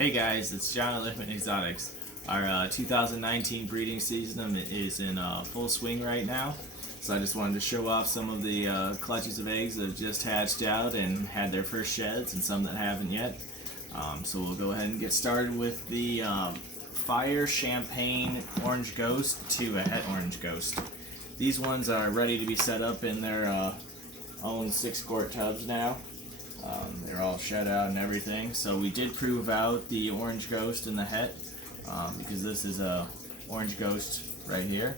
Hey guys, it's John Olympian Exotics. Our 2019 breeding season is in full swing right now, so I just wanted to show off some of the clutches of eggs that have just hatched out and had their first sheds, and some that haven't yet. So we'll go ahead and get started with the Fire Champagne Orange Ghost to a Het Orange Ghost. These ones are ready to be set up in their own 6-quart tubs now. They're all shed out and everything. So we did prove out the Orange Ghost and the Het because this is a Orange Ghost right here.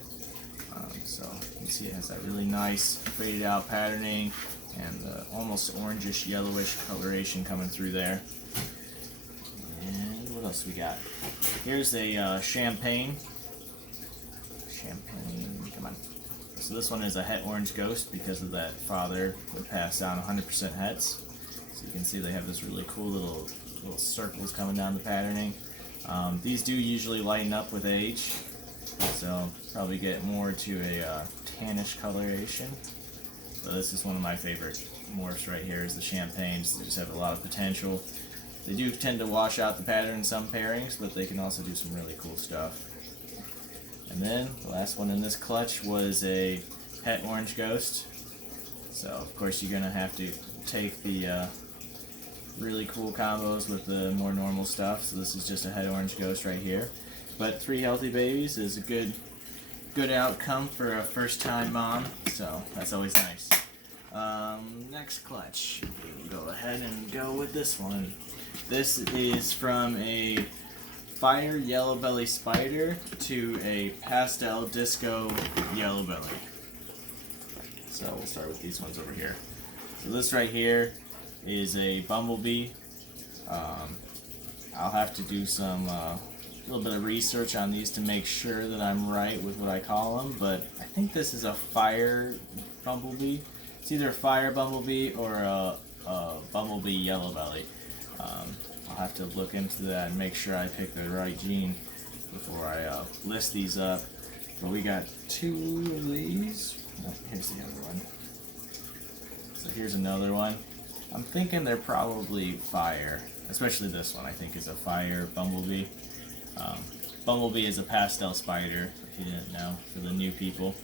So you can see it has that really nice faded out patterning and almost orangish yellowish coloration coming through there. And what else we got? Here's a Champagne, come on. So this one is a Het Orange Ghost because of that father would pass down 100% Hets. So you can see they have this really cool little circles coming down the patterning. These do usually lighten up with age, so probably get more to a tannish coloration. So this is one of my favorite morphs right here is the Champagnes. They just have a lot of potential. They do tend to wash out the pattern in some pairings, but they can also do some really cool stuff. And then the last one in this clutch was a Het Orange Ghost. So of course you're gonna have to take the really cool combos with the more normal stuff. So this is just a Het Orange Ghost right here. But 3 healthy babies is a good outcome for a first-time mom. So that's always nice. Next clutch, we'll go ahead and go with this one. This is from a Fire Yellow Belly Spider to a Pastel Disco Yellow Belly. So we'll start with these ones over here. So this right here is a Bumblebee. I'll have to do some little bit of research on these to make sure that I'm right with what I call them, but I think this is a Fire Bumblebee. It's either a Fire Bumblebee or a Bumblebee Yellow Belly. I'll have to look into that and make sure I pick the right gene before I list these up. But we got 2 of these. Oh, here's the other one. So here's another one. I'm thinking they're probably Fire, especially this one I think is a Fire Bumblebee. Bumblebee is a pastel spider, if you didn't know, for the new people.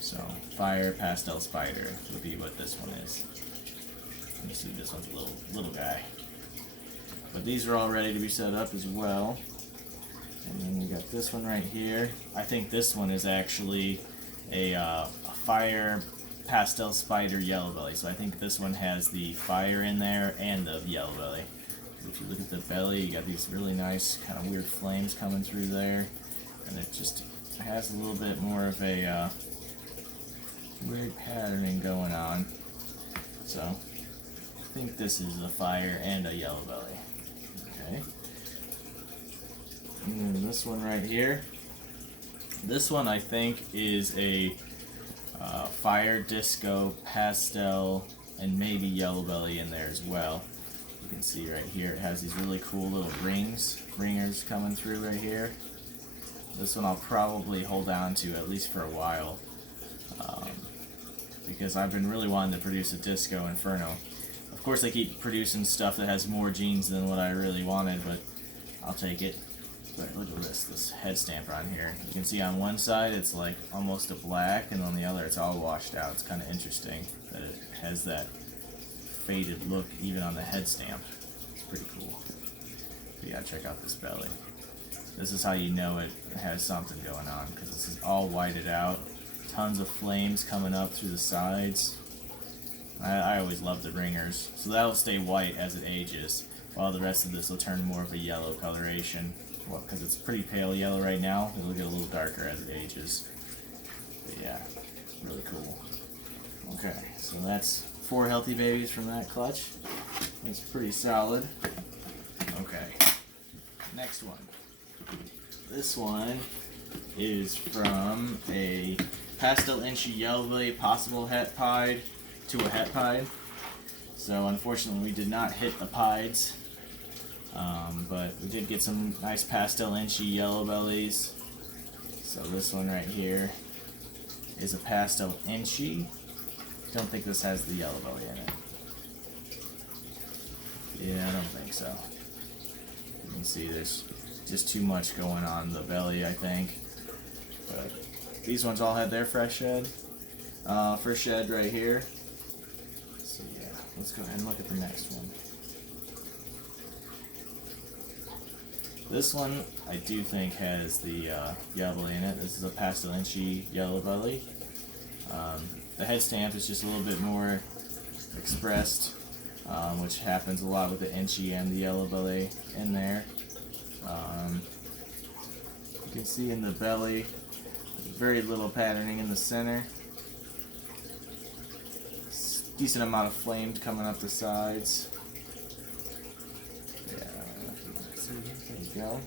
So Fire Pastel Spider would be what this one is. Let me see, this one's a little guy. But these are all ready to be set up as well. And then we got this one right here. I think this one is actually a Fire Pastel Spider Yellow Belly. So I think this one has the fire in there and the yellow belly. If you look at the belly, you got these really nice kind of weird flames coming through there. And it just has a little bit more of a weird patterning going on. So I think this is a fire and a yellow belly. Okay. And then this one right here. This one I think is a Fire Disco Pastel and maybe yellow belly in there as well. You can see right here it has these really cool little ringers coming through right here. This one I'll probably hold on to at least for a while because I've been really wanting to produce a Disco Inferno. Of course I keep producing stuff that has more genes than what I really wanted, but I'll take it. But look at this head stamp on here. You can see on one side it's like almost a black, and on the other it's all washed out. It's kind of interesting that it has that faded look even on the head stamp. It's pretty cool. But yeah, check out this belly. This is how you know it has something going on, because this is all whited out. Tons of flames coming up through the sides. I always love the ringers. So that'll stay white as it ages, while the rest of this will turn more of a yellow coloration. Well, because it's pretty pale yellow right now, it'll get a little darker as it ages. But yeah, really cool. Okay, so that's 4 healthy babies from that clutch. That's pretty solid. Okay, next one. This one is from a Pestilential Yellow possible Het Pied to a Het Pied. So unfortunately we did not hit the pieds. But we did get some nice Pestilential Yellow bellies. So this one right here is a Pestilential. Don't think this has the yellow belly in it. Yeah, I don't think so. can see there's just too much going on in the belly, I think. But these ones all had their fresh shed. First shed right here. So yeah, let's go ahead and look at the next one. This one I do think has the yellow belly in it. This is a Pestilential Yellow belly. The head stamp is just a little bit more expressed, which happens a lot with the inchy and the yellow belly in there. You can see in the belly, very little patterning in the center. Decent amount of flames coming up the sides. Yeah, there you go.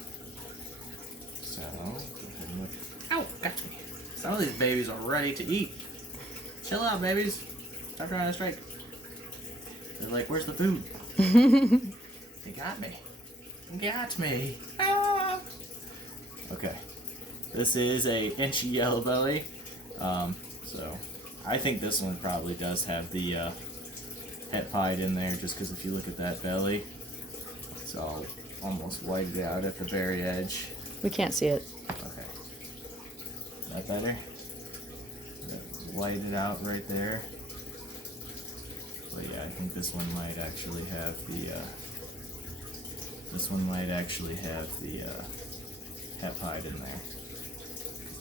So, go ahead and look. Ow, got me. Some of these babies are ready to eat. Chill out, babies. Stop trying to strike. They're like, where's the food? They got me. Got me. Ah! Okay. This is a inchy yellow belly. So I think this one probably does have the het pied in there, just because if you look at that belly, it's all almost whited out at the very edge. We can't see it. Okay. Is that better? Whited out right there. But yeah, I think this one might actually have the het pied in there.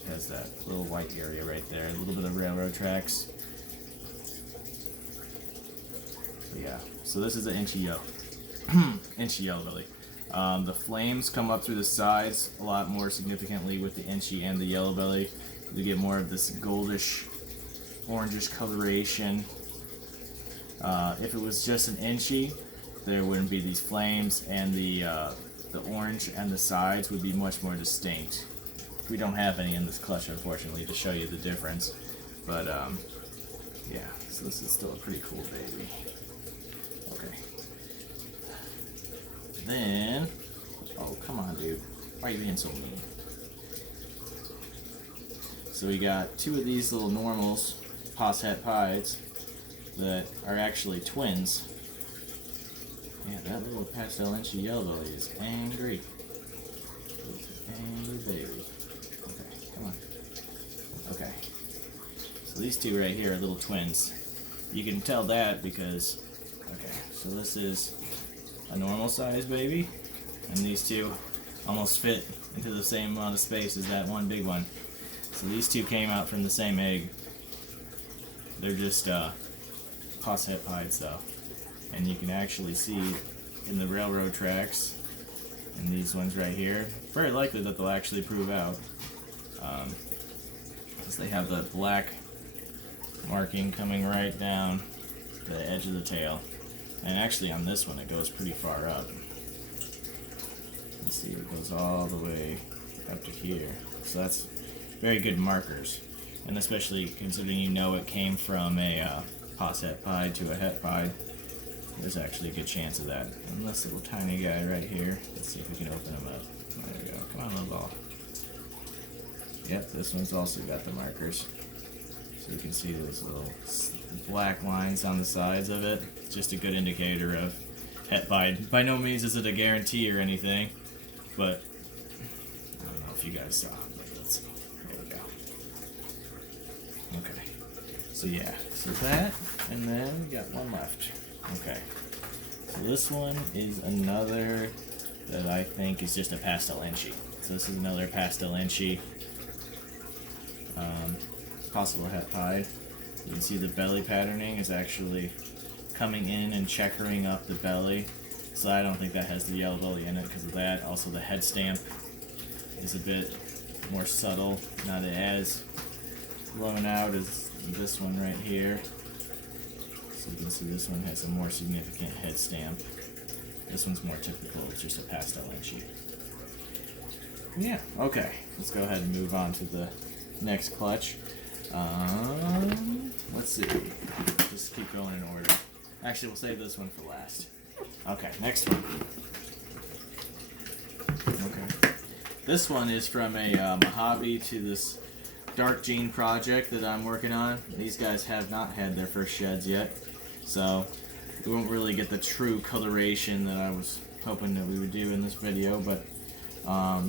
It has that little white area right there, a little bit of railroad tracks. But yeah, so this is an inchy yellow, inchy yellow belly. The flames come up through the sides a lot more significantly with the inchy and the yellow belly. You get more of this goldish, orangish coloration. If it was just an inchy, there wouldn't be these flames, and the orange and the sides would be much more distinct. We don't have any in this clutch, unfortunately, to show you the difference. But yeah, so this is still a pretty cool baby. Okay. Then, oh come on, dude, why are you being so mean? So we got two of these little normals, het pieds, that are actually twins. Yeah, that little Pestilential Yellow is angry. It's an angry baby. Okay, come on. Okay. So these two right here are little twins. You can tell that because, okay, so this is a normal size baby, and these two almost fit into the same amount of space as that one big one. So these two came out from the same egg. They're just het pieds though. And you can actually see in the railroad tracks, and these ones right here, very likely that they'll actually prove out. Because they have the black marking coming right down the edge of the tail. And actually on this one it goes pretty far up. You see it goes all the way up to here. So that's very good markers. And especially considering you know it came from a het pied to a het pied, there's actually a good chance of that. And this little tiny guy right here, let's see if we can open him up. There we go. Come on, little ball. Yep, this one's also got the markers. So you can see those little black lines on the sides of it. It's just a good indicator of het pied. By no means is it a guarantee or anything, but I don't know if you guys saw it, but let's see. There we go. Okay. So yeah, so that, and then we got one left. Okay. So this one is another that I think is just a Pestilential. So this is another Pestilential. Possible het pied. You can see the belly patterning is actually coming in and checkering up the belly. So I don't think that has the yellow belly in it because of that. Also the head stamp is a bit more subtle, not as blown out as this one right here. So you can see this one has a more significant head stamp. This one's more typical, it's just a Pestilential. Yeah, okay. Let's go ahead and move on to the next clutch. Let's see. Just keep going in order. Actually, we'll save this one for last. Okay, next one. Okay. This one is from a hobby to this dark gene project that I'm working on. These guys have not had their first sheds yet, so we won't really get the true coloration that I was hoping that we would do in this video, but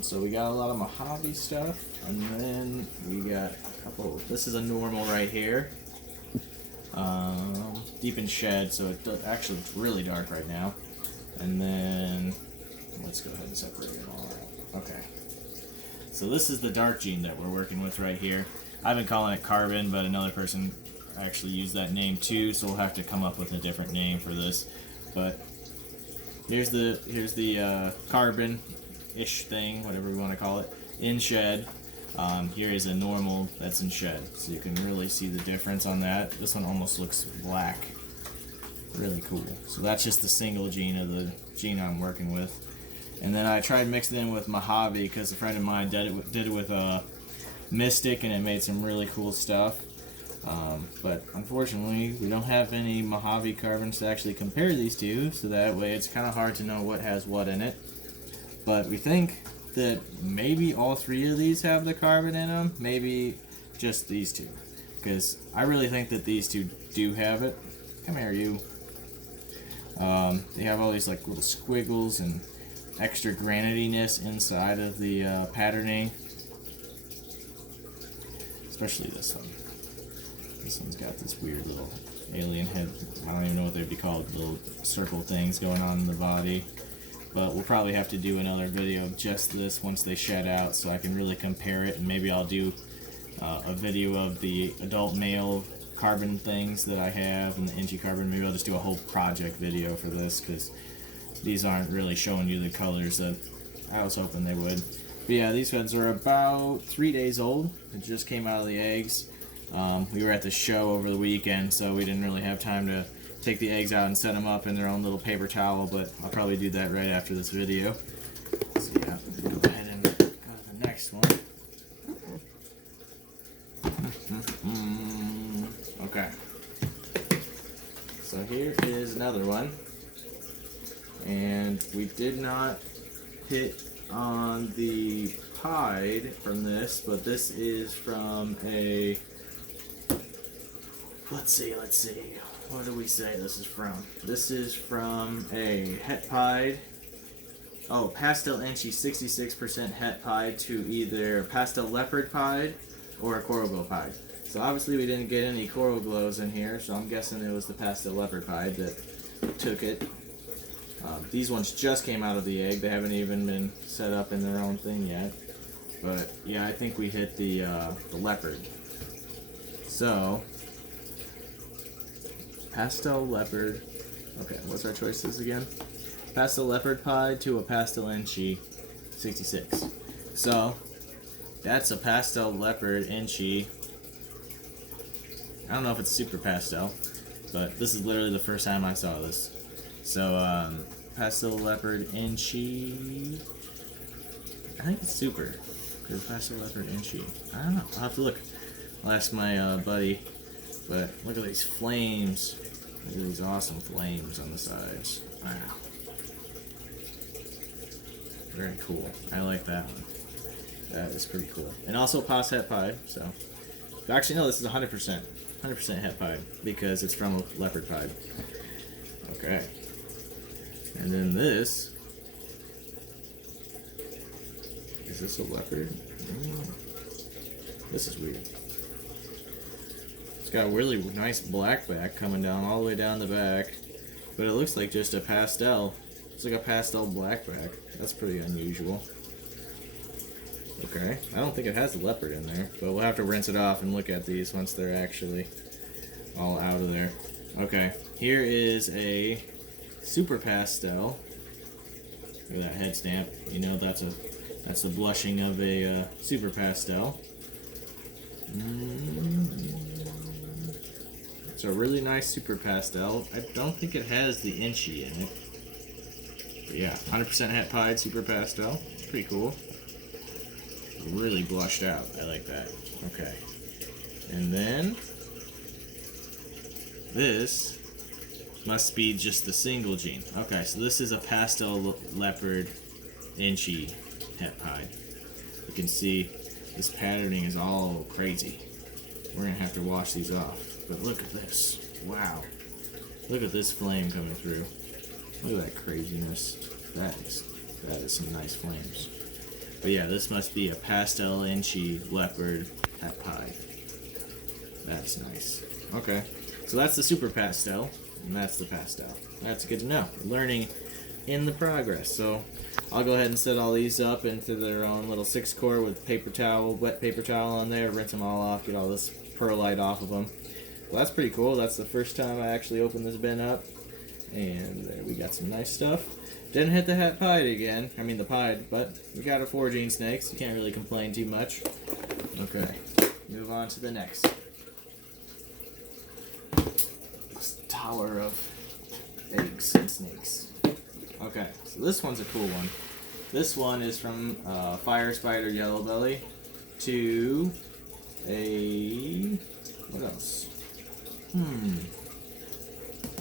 so we got a lot of Mojave stuff, and then we got a couple. This is a normal right here, deep in shed, so it actually it's really dark right now. And then let's go ahead and separate it all out. Okay, so this is the dark gene that we're working with right here. I've been calling it carbon, but another person actually used that name too, so we'll have to come up with a different name for this. But here's the carbon-ish thing, whatever we want to call it, in shed. Here is a normal that's in shed, so you can really see the difference on that. This one almost looks black. Really cool. So that's just the single gene of the gene I'm working with. And then I tried mixing it in with Mojave because a friend of mine did it with Mystic, and it made some really cool stuff. But unfortunately, we don't have any Mojave carbons to actually compare these two, so that way it's kind of hard to know what has what in it. But we think that maybe all three of these have the carbon in them, maybe just these two. Because I really think that these two do have it. Come here, you. They have all these like little squiggles and extra granitiness inside of the patterning. Especially this one. This one's got this weird little alien head. I don't even know what they'd be called. Little circle things going on in the body. But we'll probably have to do another video of just this once they shed out, so I can really compare it. And maybe I'll do a video of the adult male carbon things that I have and the inchy carbon. Maybe I'll just do a whole project video for this, because these aren't really showing you the colors that I was hoping they would. But yeah, these heads are about 3 days old. It just came out of the eggs. We were at the show over the weekend, so we didn't really have time to take the eggs out and set them up in their own little paper towel, but I'll probably do that right after this video. So yeah, go ahead and go to the next one. Okay. So here is another one. And we did not hit on the pied from this, but this is from a... Let's see. What do we say this is from? This is from a het pied. Oh, Pastel Inchy 66% het pied to either Pastel leopard pied or a coral glow pied. So obviously we didn't get any coral glows in here, so I'm guessing it was the Pastel leopard pied that took it. These ones just came out of the egg. They haven't even been set up in their own thing yet. But yeah, I think we hit the leopard. So Pastel leopard. Okay, what's our choices again? Pastel leopard pied to a Pastel Inchy 66. So that's a Pastel leopard Inchy. I don't know if it's super pastel, but this is literally the first time I saw this. So Pastel leopard Inchy. I think it's super. Because Pastel leopard Inchy. I don't know. I'll have to look. I'll ask my buddy. But look at these flames. Look at these awesome flames on the sides. Wow. Very cool. I like that one. That is pretty cool. And also Pas het pied. So actually no, this is 100%. 100% het pied because it's from a leopard pied. Okay. And then this. Is this a leopard? This is weird. It's got a really nice black back coming down all the way down the back, but it looks like just a pastel. It's like a pastel black back. That's pretty unusual. Okay, I don't think it has the leopard in there, but we'll have to rinse it off and look at these once they're actually all out of there. Okay, here is a super pastel. Look at that head stamp. You know that's the blushing of a super pastel. It's a really nice super pastel. I don't think it has the inchy in it. But yeah, 100% het pied super pastel. Pretty cool. Really blushed out. I like that. Okay. And then this must be just the single gene. Okay, so this is a Pastel leopard inchy het pied. You can see this patterning is all crazy. We're gonna have to wash these off. But look at this. Wow. Look at this flame coming through. Look at that craziness. That is some nice flames. But yeah, this must be a Pestilential Leopard hat pie. That's nice. Okay, so that's the Super Pastel, and that's the Pastel. That's good to know. Learning in the progress. So I'll go ahead and set all these up into their own little 6-core with paper towel, wet paper towel on there, rinse them all off, get all this perlite off of them. Well, that's pretty cool. That's the first time I actually opened this bin up. And there we got some nice stuff. Didn't hit the hat pied again. I mean the pied, but we got our 4 gene snakes. You can't really complain too much. Okay, move on to the next. This tower of eggs and snakes. Okay, so this one's a cool one. This one is from Fire Spider Yellow Belly to a... what else?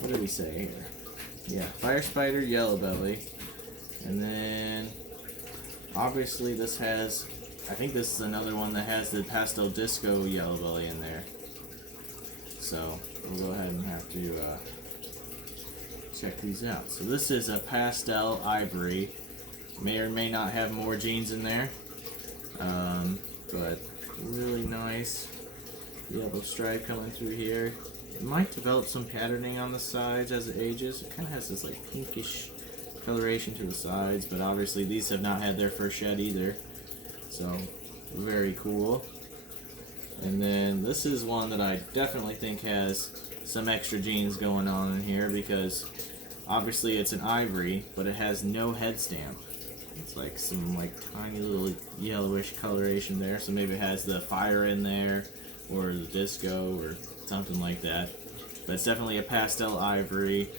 What did we say here? Yeah, Fire Spider Yellow Belly. And then, obviously this has, I think this is another one that has the Pastel Disco Yellow Belly in there. So, we'll go ahead and have to check these out. So this is a Pastel Ivory. May or may not have more genes in there. But really nice yellow stripe coming through here. It might develop some patterning on the sides as it ages. It kind of has this like pinkish coloration to the sides, but obviously these have not had their first shed either. So, very cool. And then this is one that I definitely think has some extra genes going on in here because obviously it's an ivory, but it has no head stamp. It's like some like tiny little yellowish coloration there, so maybe it has the fire in there or the disco or something like that. But it's definitely a pastel ivory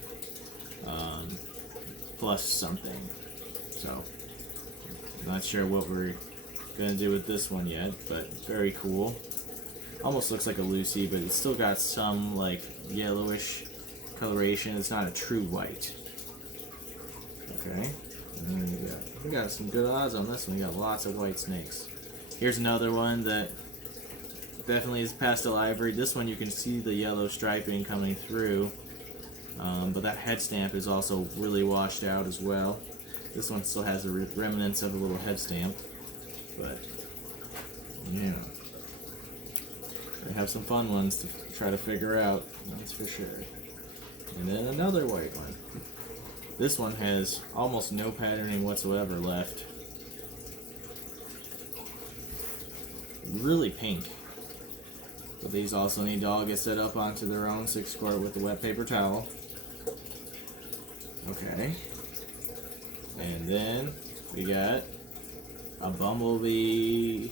plus something. So, not sure what we're gonna do with this one yet, but very cool. Almost looks like a Lucy, but it's still got some like yellowish coloration. It's not a true white. Okay, and then we got some good odds on this one. We got lots of white snakes. Here's another one that definitely is pastel ivory. This one you can see the yellow striping coming through, but that head stamp is also really washed out as well. This one still has the remnants of a little head stamp, but yeah, they have some fun ones to try to figure out, that's for sure. And then another white one. This one has almost no patterning whatsoever left. Really pink. But these also need to all get set up onto their own 6-core with the wet paper towel. Okay. And then we got a bumblebee.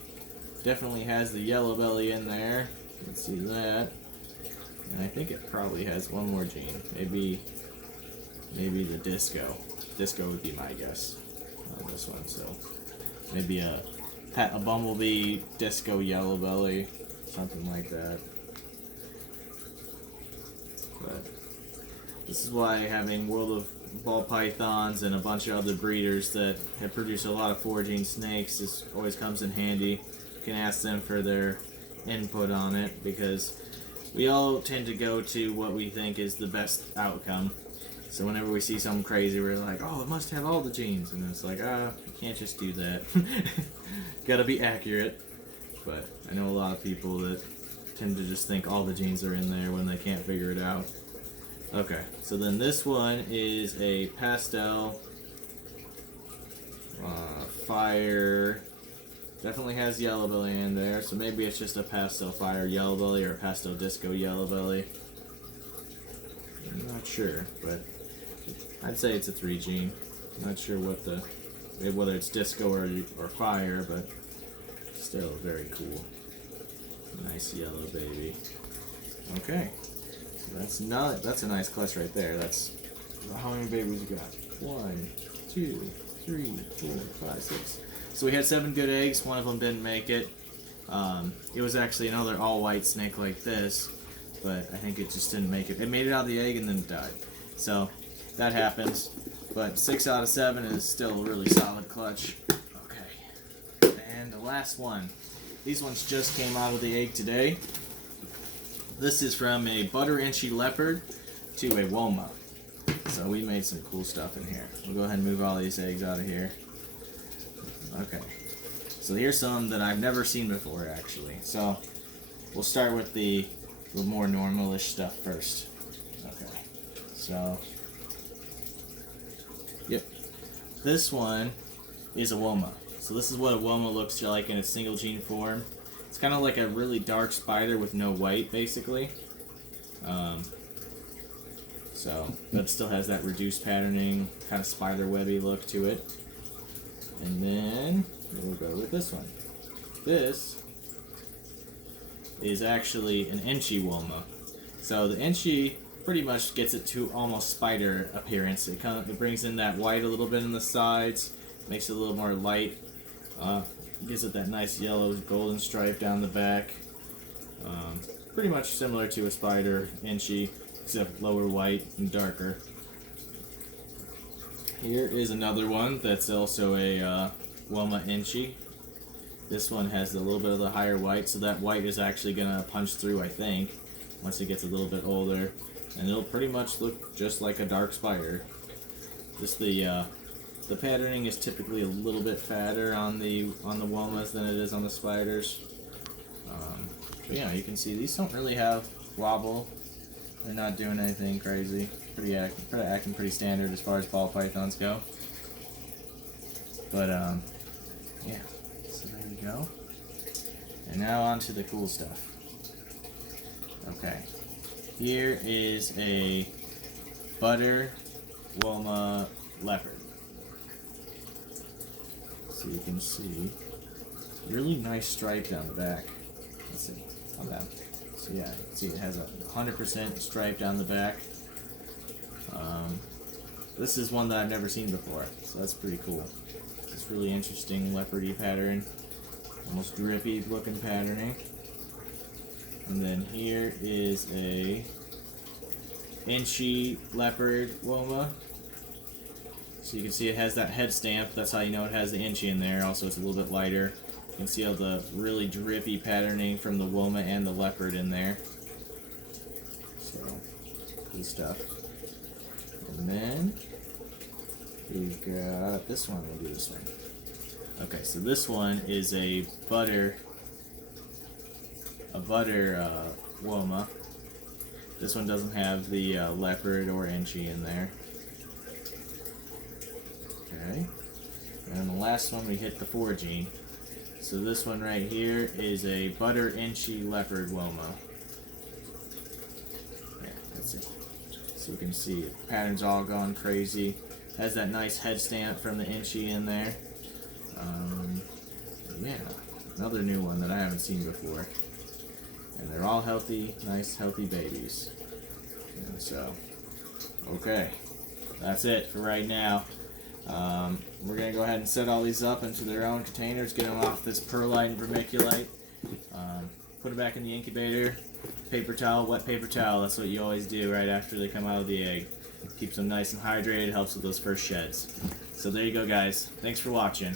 Definitely has the yellow belly in there. You can see that. And I think it probably has one more gene. Maybe the disco. Disco would be my guess on this one. So maybe a bumblebee disco yellow belly. Something like that. But this is why having World of Ball Pythons and a bunch of other breeders that have produced a lot of 4-gene snakes always comes in handy. You can ask them for their input on it because we all tend to go to what we think is the best outcome. So whenever we see something crazy, we're like, oh, it must have all the genes. And it's like, you can't just do that. Gotta be accurate. But I know a lot of people that tend to just think all the genes are in there when they can't figure it out. Okay, so then this one is a pastel fire. Definitely has yellow belly in there, so maybe it's just a pastel fire yellow belly or a pastel disco yellow belly. I'm not sure, but I'd say it's a 3-gene. Not sure whether it's disco or fire, but still very cool. Nice yellow baby. Okay, so that's a nice clutch right there. That's how many babies you got? 1, 2, 3, 4, 5, 6. So we had 7 good eggs. One of them didn't make it. It was actually another all-white snake like this, but I think it just didn't make it. It made it out of the egg and then died. So that happens. But 6 out of 7 is still a really solid clutch. And the last one. These ones just came out of the egg today. This is from a Pestilential Leopard to a Woma. So we made some cool stuff in here. We'll go ahead and move all these eggs out of here. Okay. So here's some that I've never seen before, actually. So we'll start with the more normalish stuff first. Okay. So, yep. This one is a Woma. So this is what a Woma looks like in a single gene form. It's kind of like a really dark spider with no white, basically. So that still has that reduced patterning, kind of spider webby look to it. And then we'll go with this one. This is actually an Enchi Woma. So the Enchi pretty much gets it to almost spider appearance. It brings in that white a little bit in the sides, makes it a little more light, gives it that nice yellow golden stripe down the back. Pretty much similar to a spider Enchi, except lower white and darker. Here is another one that's also a Woma Enchi. This one has a little bit of the higher white, so that white is actually going to punch through, I think, once it gets a little bit older. And it'll pretty much look just like a dark spider. Just the patterning is typically a little bit fatter on the Womas than it is on the spiders. But yeah, you can see these don't really have wobble. They're not doing anything crazy. Acting pretty standard as far as ball pythons go. But yeah. So there we go. And now on to the cool stuff. Okay. Here is a butter Woma leopard. So you can see really nice stripe down the back. Let's see. On that. So yeah, you can see it has a 100% stripe down the back. This is one that I've never seen before, so that's pretty cool. It's really interesting leopardy pattern, almost drippy looking patterning. And then here is a Enchi leopard Woma. So you can see it has that head stamp. That's how you know it has the Enchi in there. Also, it's a little bit lighter. You can see all the really drippy patterning from the Woma and the leopard in there. So, cool stuff. And then we've got this one. We'll do this one. Okay, so this one is a butter Woma. This one doesn't have the leopard or Enchi in there. Okay, and the last one we hit the 4 gene. So this one right here is a butter Enchi leopard Woma. Yeah, that's it. So you can see the pattern's all gone crazy. Has that nice head stamp from the Enchi in there. Yeah, another new one that I haven't seen before. And they're all healthy, nice healthy babies. And so, okay, that's it for right now. We're going to go ahead and set all these up into their own containers, get them off this perlite and vermiculite, put it back in the incubator, paper towel, wet paper towel, that's what you always do right after they come out of the egg. Keeps them nice and hydrated, helps with those first sheds. So there you go guys, thanks for watching.